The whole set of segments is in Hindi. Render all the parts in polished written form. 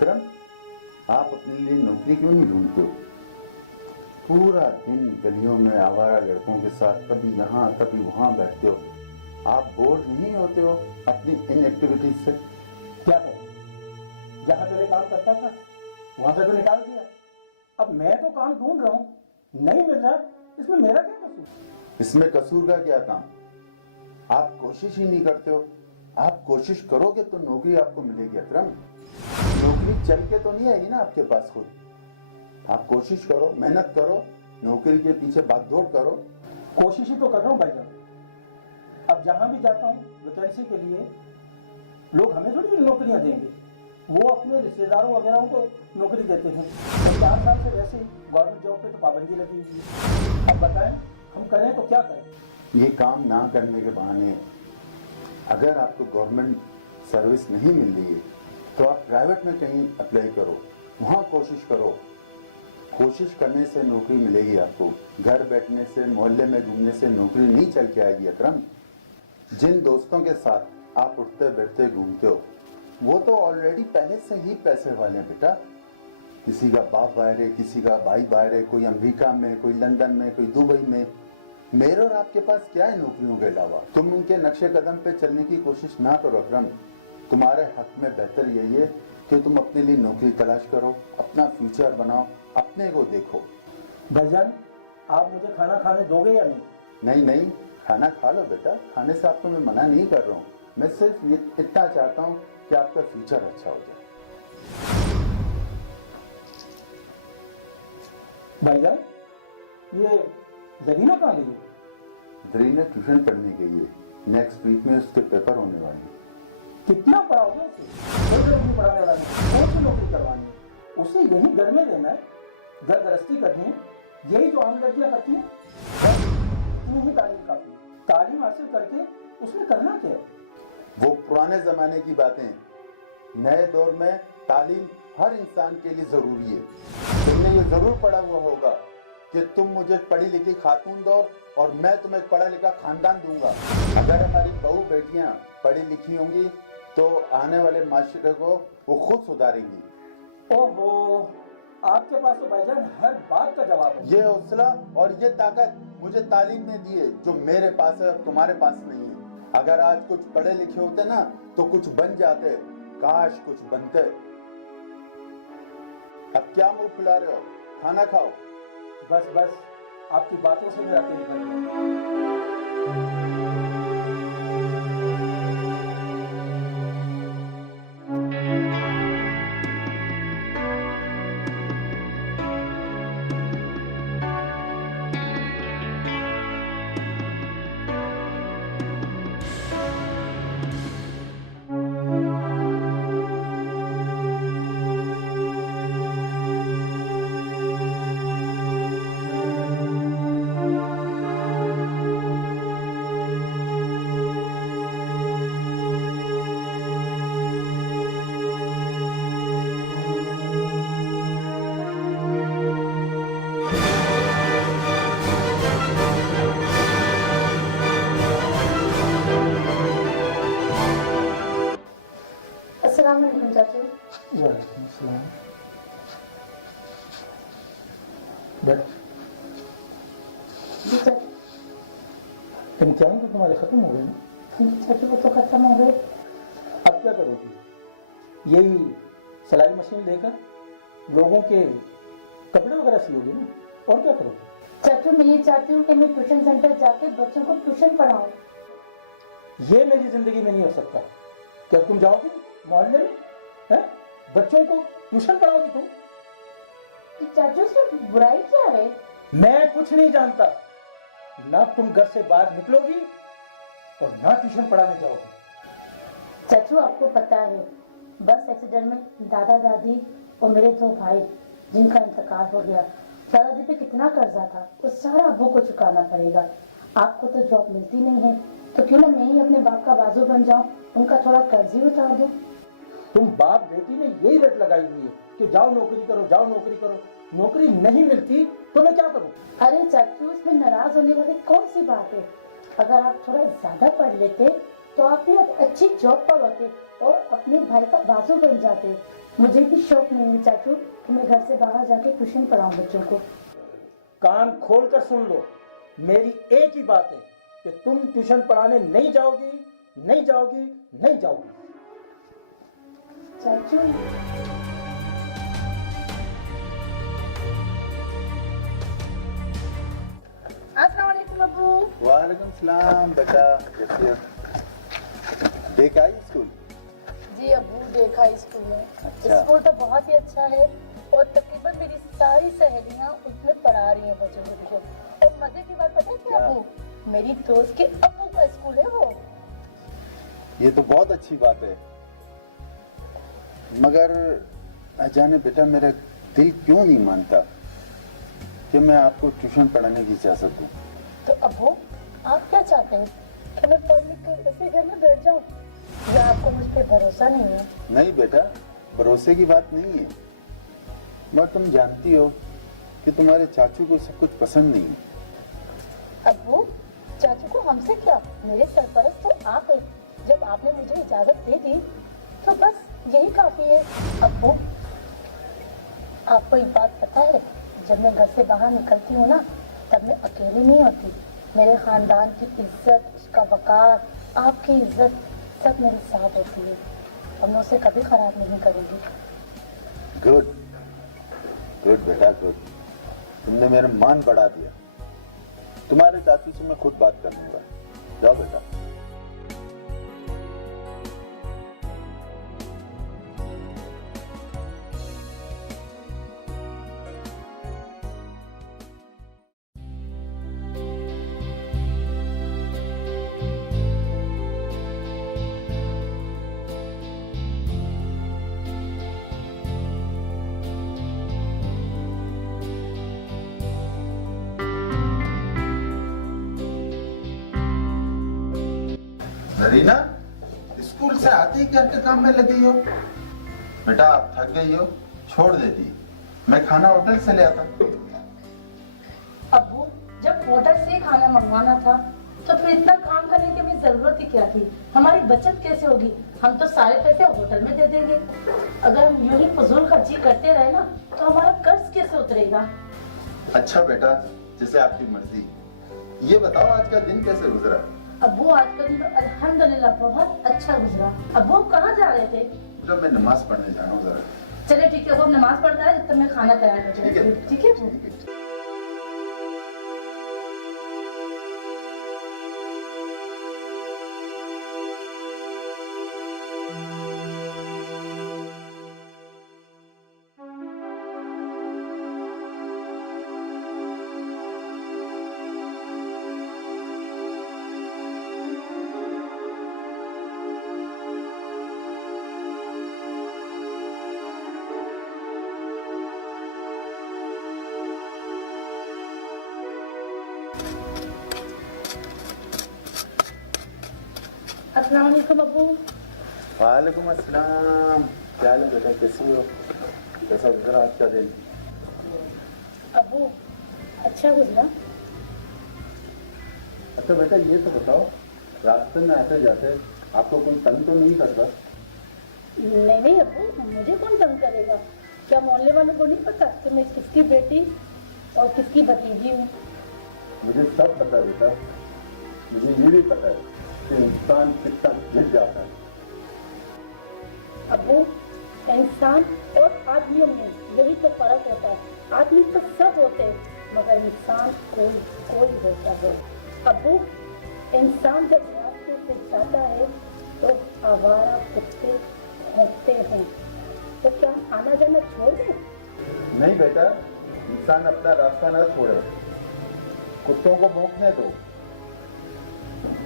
अकरम, आप अपने लिए नौकरी क्यों नहीं ढूंढते हो? पूरा दिन गलियों में आवारा लड़कों के साथ कभी यहाँ कभी वहाँ बैठते हो। आप बोर नहीं होते हो अपनी इन एक्टिविटीज से? क्या करूं? जहां पहले काम करता था वहां से तो निकाल दिया। अब मैं तो काम ढूंढ रहा हूं, नहीं मिल रहा। इसमें मेरा क्या कसूर? इसमें कसूर का क्या काम? आप कोशिश ही नहीं करते हो। आप कोशिश करोगे तो नौकरी आपको मिलेगी अकरम। नौकरी चल के तो नहीं आएगी ना आपके पास खुद। आप कोशिश करो, मेहनत करो, नौकरी के पीछे भागदौड़ करो। कोशिश ही तो कर रहा हूं भाईजान। अब जहां भी जाता हूं वैकेंसी के लिए, लोग हमें थोड़ी नौकरियां देंगे, वो अपने रिश्तेदारों वगैरह को नौकरी देते हैं। तो 4 साल से वैसे ही गवर्नमेंट जॉब पे तो पाबंदी लगी हुई है। अब बताएं हम करें तो क्या करें? ये काम ना करने के बहाने अगर आपको गवर्नमेंट सर्विस नहीं मिल रही है तो आप प्राइवेट में कहीं अप्लाई करो, वहां कोशिश करो। कोशिश करने से नौकरी मिलेगी आपको। घर बैठने से, मोहल्ले में घूमने से नौकरी नहीं चल के आएगी अकरम। जिन दोस्तों के साथ आप उठते बैठते घूमते हो वो तो ऑलरेडी पहले से ही पैसे वाले हैं बेटा। किसी का बाप बाहर है, किसी का भाई बाहर है, कोई अमेरिका में, कोई लंदन में, कोई दुबई में। मेरे और आपके पास क्या है नौकरियों के अलावा? तुम उनके नक्शे कदम पे चलने की कोशिश ना करो अकरम। तुम्हारे हक में बेहतर यही है कि तुम अपने लिए नौकरी तलाश करो, अपना फ्यूचर बनाओ, अपने को देखो। भाईजान, आप मुझे खाना खाने दोगे या नहीं? नहीं नहीं, खाना खा लो बेटा, खाने से आपको मैं मना नहीं कर रहा हूँ। मैं सिर्फ ये इतना चाहता हूँ कि आपका फ्यूचर अच्छा हो जाए। भाईजान, ये जरीना कहाँ गई? जरीना ट्यूशन पढ़ने गई है। नेक्स्ट वीक में उसके पेपर होने वाले हैं। कितना पढ़ाओगे उसे? कोई लोग नहीं पढ़ाने वाला, कौन सी नौकरी करवानी है? उसे यही घर में रहना है, घर गृहस्थी करनी है, यही जो आम लड़कियां करती हैं। इतनी ही तालीम काफी है। तालीम हासिल करके उसने करना क्या है? वो पुराने जमाने की बातें हैं। नए दौर में तालीम हर इंसान के लिए जरूरी है। तुमने ये जरूर पढ़ा हुआ होगा कि तुम मुझे पढ़ी लिखी खातून दो और मैं तुम्हें पढ़ा लिखा खानदान दूंगा। अगर हमारी बहू बेटियां पढ़ी लिखी होंगी तो आने वाले माशरे को वो खुद सुधारेंगी। ओहो, आपके पास तो भाईजान हर बात का जवाब है। ये हौसला और ये ताकत मुझे तालीम ने दी है जो मेरे पास है, तुम्हारे पास नहीं है। अगर आज कुछ पढ़े लिखे होते ना तो कुछ बन जाते, काश कुछ बनते। अब क्या मुंह फुला रहे हो? खाना खाओ। बस बस, आपकी बातों से मेरा पेट भर गया। अस्सलाम वालेकुम चाचू। वालेकुम सलाम। बैठ। जी चाचू। इम्तिहान तो तुम्हारे खत्म हो गए ना? चाचू वो तो खत्म हो गए। अब क्या करोगी? यही सिलाई मशीन लेकर लोगों के कपड़े वगैरह सियोगी ना, और क्या करोगी? चाचू मैं ये चाहती हूँ कि मैं ट्यूशन सेंटर जाके बच्चों को ट्यूशन पढ़ाऊँ। ये मेरी जिंदगी में नहीं हो सकता। क्या तुम जाओगी मोहल्ले में, हैं? बच्चों को ट्यूशन पढ़ाओगी तुम? चाचू उसमें बुराई क्या है? मैं कुछ नहीं जानता। ना तुम घर से बाहर निकलोगी और ना ट्यूशन पढ़ाने जाओगी। चाचू आपको पता है बस एक्सीडेंट में दादा दादी और मेरे 2 भाई जिनका इंतकाल हो गया, दादाजी पे कितना कर्जा था वो सारा अब्बू को चुकाना पड़ेगा। आपको तो जॉब मिलती नहीं है तो क्यों ना मैं ही अपने बाप का बाजू बन जाऊं, उनका थोड़ा कर्ज ही उतार दूं। तुम बाप बेटी ने यही रट लगाई हुई है कि जाओ नौकरी करो, जाओ नौकरी करो। नौकरी नहीं मिलती तो मैं क्या करूं? अरे चाचू इसमें नाराज होने वाली कौन सी बात है? अगर आप थोड़ा ज्यादा पढ़ लेते तो आप भी अच्छी जॉब पर होते और अपने भाई का बाजू बन जाते। मुझे भी शौक नहीं है चाचू कि मैं घर से बाहर जाके ट्यूशन पढ़ाऊं बच्चों को। कान खोल कर सुन लो, मेरी एक ही बात है कि तुम ट्यूशन पढ़ाने नहीं जाओगी, नहीं जाओगी, नहीं जाओगी। चाचू अस्सलाम वालेकुम अब्बू। वालेकुम सलाम बेटा, कैसी हो? देख आई स्कूल? जी अब्बू देखा स्कूल में। अच्छा। स्कूल तो बहुत ही अच्छा है और तकरीबन मेरी सारी सहेलियां उसमें पढ़ा रही हैं बच्चों को। और मजे की बात पता है क्या क्या? अब्बू, मेरी दोस्त के अब्बू का स्कूल है वो। ये तो बहुत अच्छी बात है, मगर न जाने बेटा मेरा दिल क्यों नहीं मानता कि मैं आपको ट्यूशन पढ़ाने की इजाजत दूं। तो अब्बू आप क्या चाहते हैं कि मैं पढ़ लिख कर ऐसे घर में बैठ जाऊं, या आपको मुझ पे भरोसा नहीं है? नहीं बेटा, भरोसे की बात नहीं है, मगर तुम जानती हो कि तुम्हारे चाचू को सब कुछ पसंद नहीं है। अब्बू चाचू को हमसे क्या, मेरे सरपरस्त तो आप हैं। जब आपने मुझे इजाजत दे दी तो बस यही काफी है। अब्बू आपको एक बात पता है, जब मैं घर से बाहर निकलती हूँ ना तब मैं अकेली नहीं होती। मेरे खानदान की इज्जत, उसका वकार, आपकी इज्जत सब मेरे साथ होती है और मैं उसे कभी खराब नहीं करूँगी। गुड गुड बेटा गुड, तुमने मेरा मान बढ़ा दिया। तुम्हारे चाचू से मैं खुद बात कर लूंगा। जाओ बेटा। नरीना, स्कूल से आते ही घर के काम में लगी हो? बेटा आप थक गई हो, छोड़ देती, मैं खाना होटल से ले आता। अब्बू जब होटल से खाना मंगवाना था तो फिर इतना काम करने की हमें जरूरत ही क्या थी? हमारी बचत कैसे होगी? हम तो सारे पैसे होटल में दे देंगे। अगर हम यूं ही फजूल खर्ची करते रहे ना तो हमारा कर्ज कैसे उतरेगा? अच्छा बेटा, जैसे आपकी मर्जी। ये बताओ आज का दिन कैसे गुजरा? अब्बू आज का दिन तो अल्हम्दुलिल्लाह बहुत अच्छा गुजरा। अब्बू आप कहाँ जा रहे थे? जब मैं नमाज पढ़ने जा रहा हूँ जरा। चले ठीक है, वो नमाज पढ़ रहा है, जब तक मैं खाना तैयार कर ठीक है ठीक है। ठीक है। अस्सलाम वालेकुम अब्बू। वालेकुम अस्सलाम। क्या हाल है बेटा, कैसी हो? कैसा गुजरा आज का दिन? अब्बू अच्छा गुजरा। अच्छा बेटा ये तो बताओ, रास्ते में आते जाते आपको कोई तंग तो नहीं करता? नहीं नहीं अब्बू, मुझे कौन तंग करेगा? क्या मोहल्ले वालों को नहीं पता कि मैं किसकी बेटी और किसकी भतीजी हूँ? मुझे सब पता है बेटा, मुझे ये भी पता है कि इंसान कितना गिर जाता है। अब्बू इंसान और आदमियों में यही तो फर्क होता है। आदमी तो सब होते हैं मगर इंसान कोई कोई होता है। अब्बू इंसान जब रास्ते से जाता है तो आवारा कुत्ते भौंकते हैं, तो क्या हम आना जाना छोड़ दें? नहीं बेटा, इंसान अपना रास्ता न छोड़े, कुत्तों को भौंकने दो।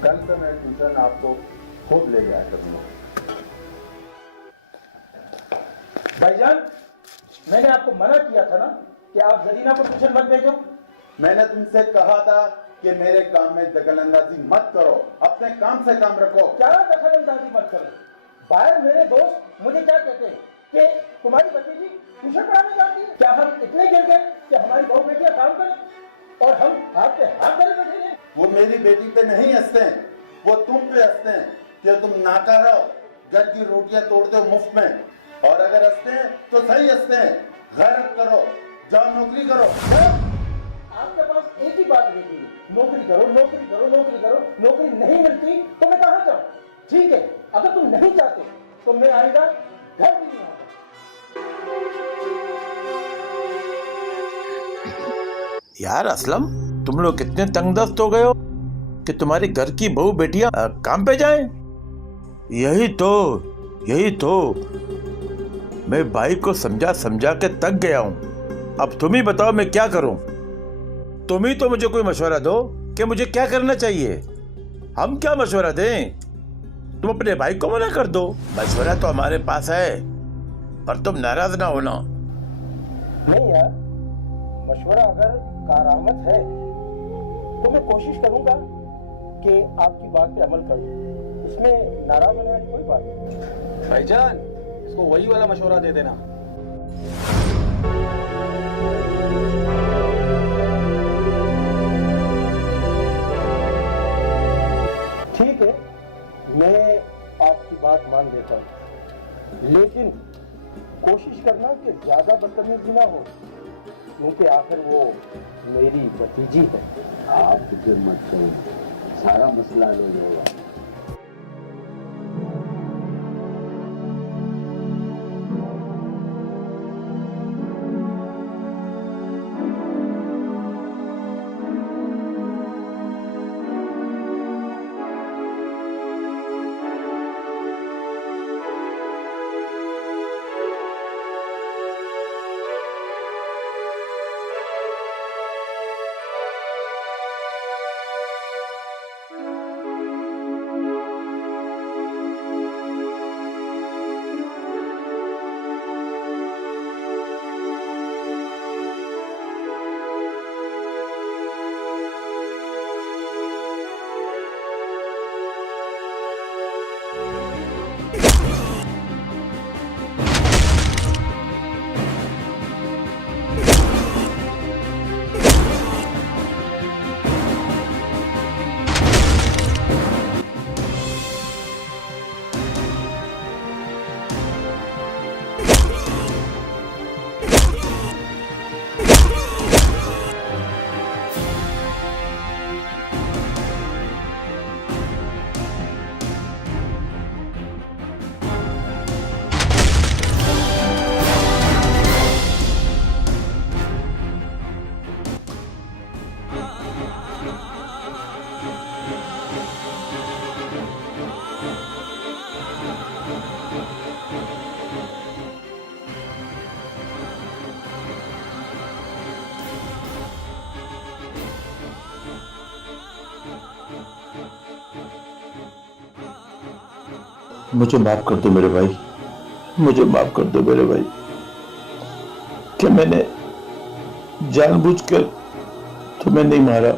कल से मैं ट्यूशन आपको खुद ले जाया करूंगा। भाईजान, मैंने आपको मना किया था ना कि आप जरीना को ट्यूशन मत भेजो। मैंने तुमसे कहा था कि मेरे काम में दखलंदाजी मत करो, अपने काम से काम रखो। क्या दखलंदाजी मत करो? बाहर मेरे दोस्त मुझे क्या कहते हैं कि तुम्हारी भतीजी ट्यूशन पढ़ाने जाती है। क्या हम इतने गिर गए कि हमारी बहू बेटियां काम करें और हम हाथ पे हाथ धरे बैठे हैं? वो मेरी बेटी पे नहीं हंसते हैं, वो तुम पे हंसते हैं कि तुम नाकारा हो, घर की रोटियां तोड़ते हो मुफ्त में। और अगर हंसते हैं तो सही हंसते हैं। गैरत करो, जाओ नौकरी करो। आपके पास एक ही बात रहती है, नौकरी करो, नौकरी करो, नौकरी करो। नौकरी नहीं मिलती तो मैं कहाँ जाऊँ? ठीक है, अगर तुम नहीं चाहते तो मैं आएगा, घर भी नहीं आऊंगा। यार असलम, तुम लोग कितने तंगदस्त हो गए हो कि तुम्हारी घर की बहू बेटियां काम पे जाएं? यही तो मैं भाई को समझा समझा के थक गया हूँ। अब तुम ही बताओ मैं क्या करूँ? तुम ही तो मुझे कोई मशवरा दो कि मुझे क्या करना चाहिए। हम क्या मशवरा दें? तुम अपने भाई को मना कर दो। मशवरा तो हमारे पास है, पर तुम नाराज ना होना। नहीं यार, मशवरा अगर कारामद है तो मैं कोशिश करूंगा कि आपकी बात पे अमल करूं। इसमें नाराज होने वाली कोई बात नहीं। भाईजान, इसको वही वाला मशवरा दे देना। ठीक है, मैं आपकी बात मान लेता हूँ, लेकिन कोशिश करना कि ज्यादा बदतमीजी ना हो, क्योंकि आखिर वो मेरी भतीजी है। आप फिक्र मत करो, सारा मसला हल हो जाएगा। मुझे माफ कर दो मेरे भाई, मुझे माफ कर दो मेरे भाई कि मैंने जानबूझकर तुम्हें नहीं मारा।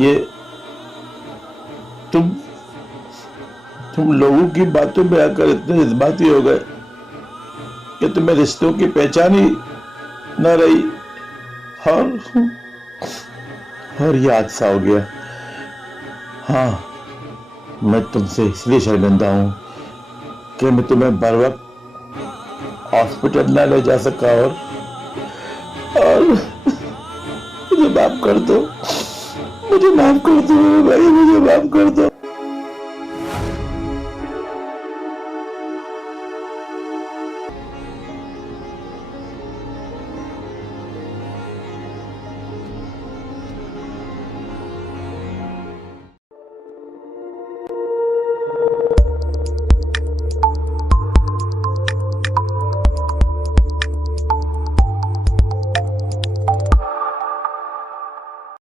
ये तुम लोगों की बातों में आकर इतने जज्बाती हो गए कि तुम्हें रिश्तों की पहचान ही न रही, और ये हादसा हो गया। हाँ, मैं तुमसे इसलिए शर्मिंदा हूं कि मैं तुम्हें बर वक्त हॉस्पिटल ना ले जा सका। और मुझे माफ कर दो, मुझे माफ कर दो भाई, मुझे माफ कर दो।